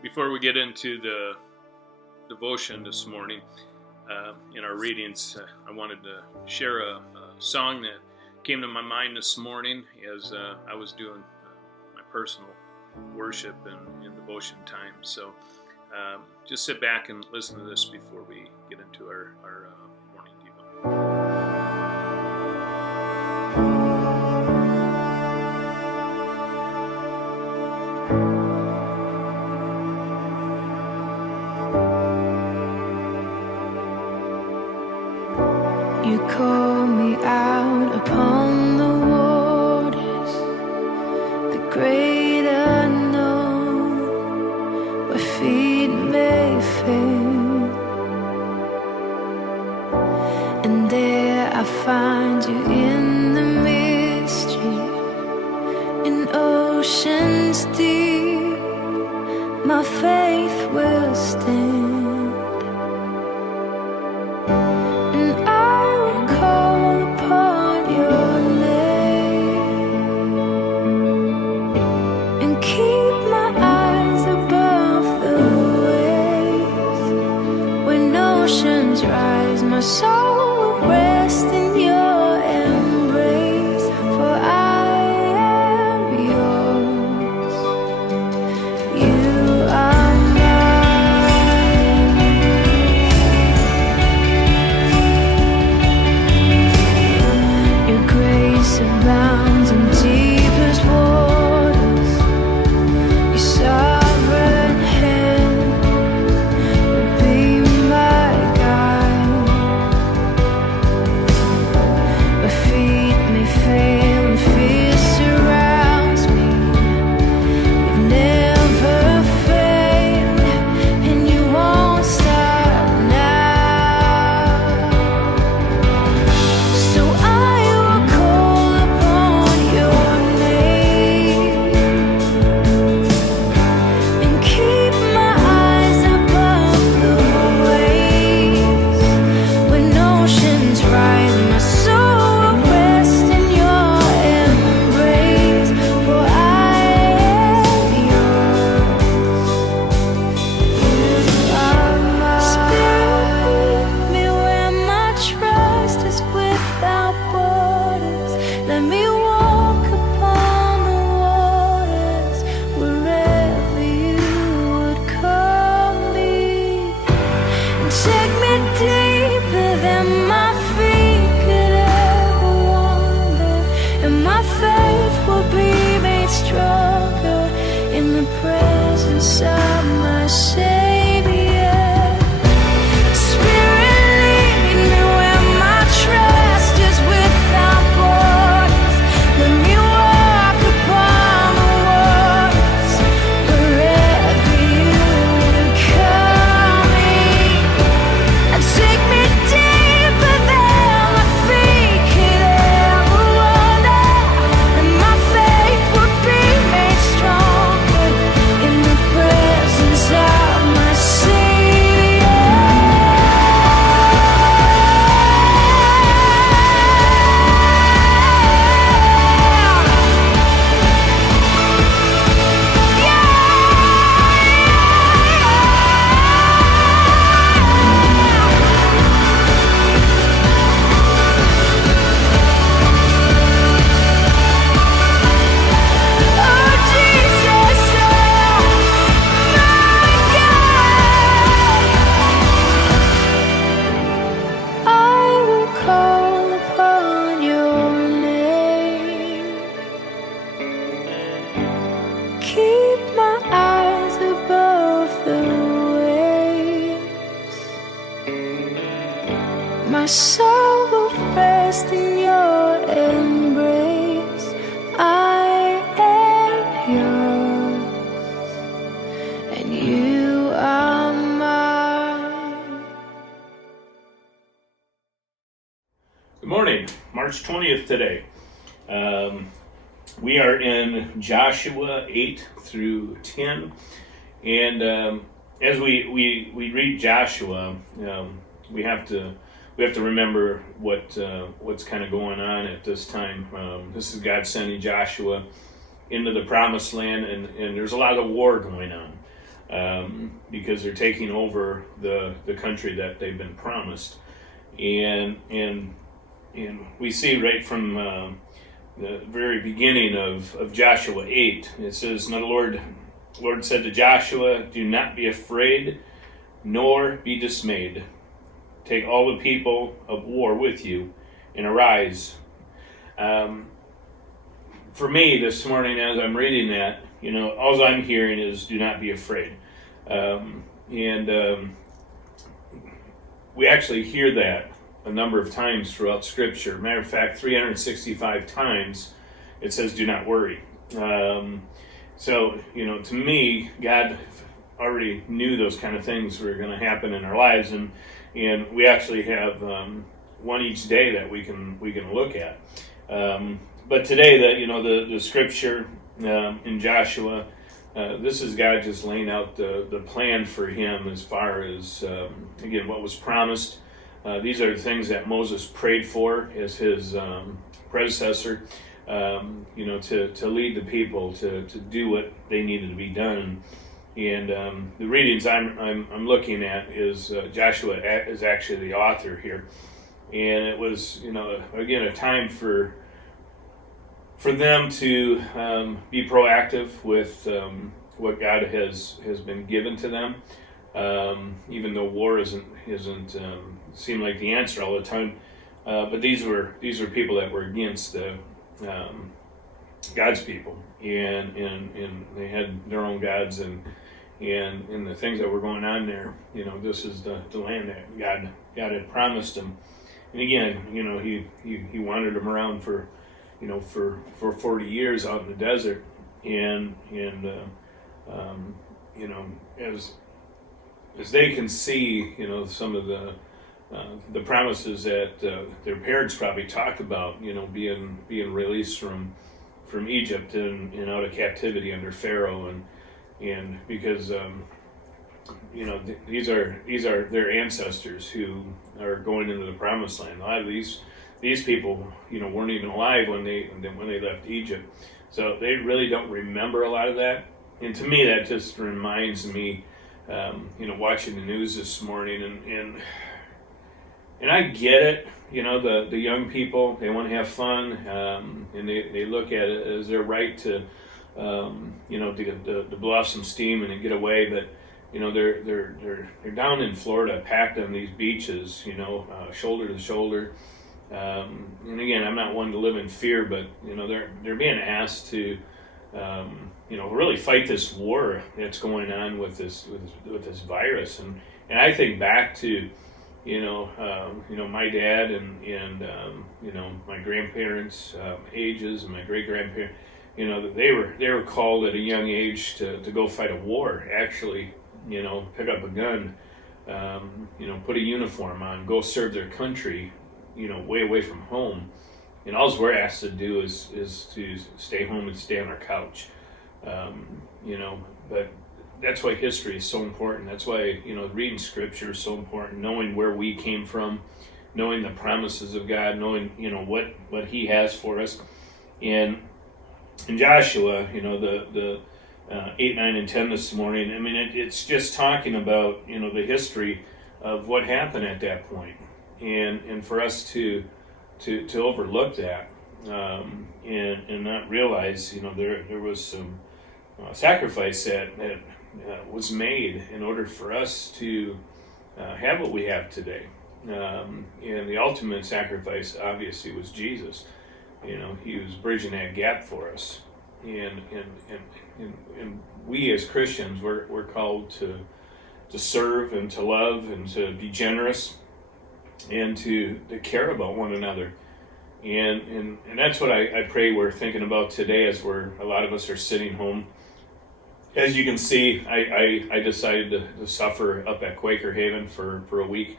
Before we get into the devotion this morning, in our readings, I wanted to share a song that came to my mind this morning as I was doing my personal worship and devotion time. So just sit back and listen to this before we get into our morning devotion. You call me out upon the waters, the great unknown, where feet may fail. And there I find you in the mystery, in oceans deep, my faith will stand. My soul will rest in your embrace, for I am yours. You are mine. Your grace abounds in deepest waters. Your sovereign hand will be my guide. My feet may fail and fear surrounds me. You've never failed and you won't start now. So I will call upon your name and keep my eyes above the waves. When oceans rise, my soul will rest in your embrace, for I am yours. You are mine. Spirit, lead me where my trust is without borders. Let me walk upon the waters wherever you would call me. And take me deeper than my feet could ever wander, and my faith will be made stronger in the presence of my Savior. Spirit, lead me where my trust is without borders. Let me walk upon the waters wherever you would call me. And take me deeper than my feet could ever wander, and my faith will be made stronger in the presence of my Savior. Oh Jesus, my God, I will call upon your name. Keep my eyes above the waves. My soul will rest in your embrace. I am yours, and you are mine. Good morning, March 20th today. We are in Joshua 8 through 10, and as we read Joshua, we have to remember what's kind of going on at this time. This is God sending Joshua into the promised land, and there's a lot of war going on. because they're taking over the country that they've been promised. And we see right from the very beginning of Joshua 8, it says, "Now the Lord said to Joshua, do not be afraid, nor be dismayed. Take all the people of war with you, and arise." For me this morning, as I'm reading that, all I'm hearing is "do not be afraid," we actually hear that a number of times throughout Scripture. Matter of fact, 365 times it says "do not worry." So, to me, God already knew those kind of things were going to happen in our lives, and we actually have one each day that we can look at. But today, the Scripture in Joshua, this is God just laying out the plan for him as far as again what was promised. These are the things that Moses prayed for as his predecessor. To lead the people to do what they needed to be done. And the readings I'm looking at is Joshua is actually the author here, and it was again a time for them to be proactive with what God has been given to them, even though war isn't seem like the answer all the time. But these were people that were against God's people, and they had their own gods, and the things that were going on there. This is the land that God had promised them. And again, he wandered them around for 40 years out in the desert, and as they can see, some of the promises that their parents probably talked about, being released from Egypt and out of captivity under Pharaoh, and because these are their ancestors who are going into the promised land. A lot of these people weren't even alive when they left Egypt, so they really don't remember a lot of that. And to me, that just reminds me, watching the news this morning, and I get it. The young people, they want to have fun, and they look at it as their right to blow off some steam and get away. But they're down in Florida, packed on these beaches, shoulder to shoulder. And again, I'm not one to live in fear, but they're being asked to really fight this war that's going on with this virus. And I think back to my dad and my grandparents' ages, and my great grandparents. They were called at a young age to go fight a war. Actually, pick up a gun, put a uniform on, go serve their country, way away from home. And all we're asked to do is to stay home and stay on our couch. But that's why history is so important. That's why, reading Scripture is so important, knowing where we came from, knowing the promises of God, knowing, what He has for us. And in Joshua, the 8, 9, and 10 this morning, I mean, it's just talking about, the history of what happened at that point. And for us to overlook that, and not realize, there was some sacrifice that was made in order for us to have what we have today. And the ultimate sacrifice, obviously, was Jesus. He was bridging that gap for us. And we as Christians, we're called to serve and to love and to be generous and to care about one another. And that's what I pray we're thinking about today as a lot of us are sitting home. As you can see, I decided to suffer up at Quaker Haven for a week.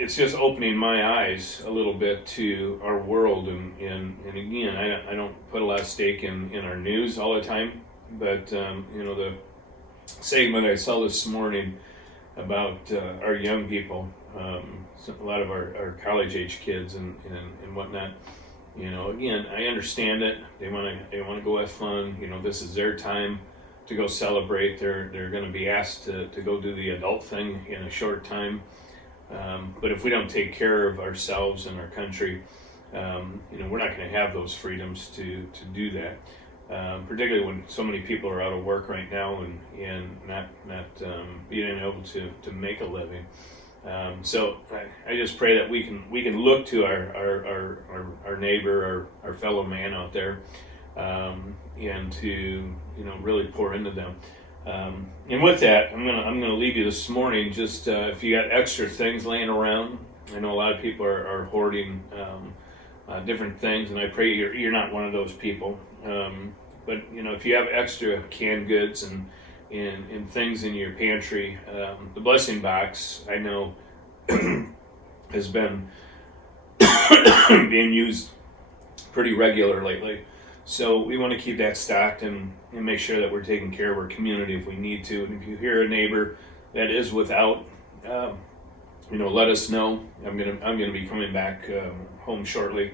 It's just opening my eyes a little bit to our world. And again, I don't put a lot of stake in our news all the time. But, the segment I saw this morning about our young people, a lot of our college-age kids and whatnot, Again, I understand it. They want to go have fun. This is their time to go celebrate. They're going to be asked to go do the adult thing in a short time. But if we don't take care of ourselves and our country, we're not going to have those freedoms to do that. Particularly when so many people are out of work right now and not being able to make a living. So I just pray that we can look to our neighbor, our fellow man out there, and to really pour into them. And with that, I'm gonna leave you this morning. Just if you got extra things laying around, I know a lot of people are hoarding different things, and I pray you're not one of those people. But if you have extra canned goods and things in your pantry, the blessing box I know has been being used pretty regular lately. So we want to keep that stocked and make sure that we're taking care of our community if we need to. And if you hear a neighbor that is without, let us know. I'm gonna be coming back home shortly,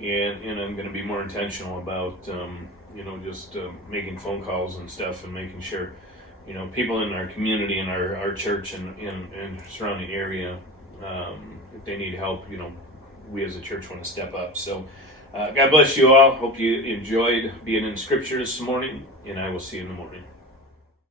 and I'm gonna be more intentional about just making phone calls and stuff and making sure people in our community and our church and surrounding area, if they need help, we as a church want to step up. So God bless you all. Hope you enjoyed being in Scripture this morning, and I will see you in the morning.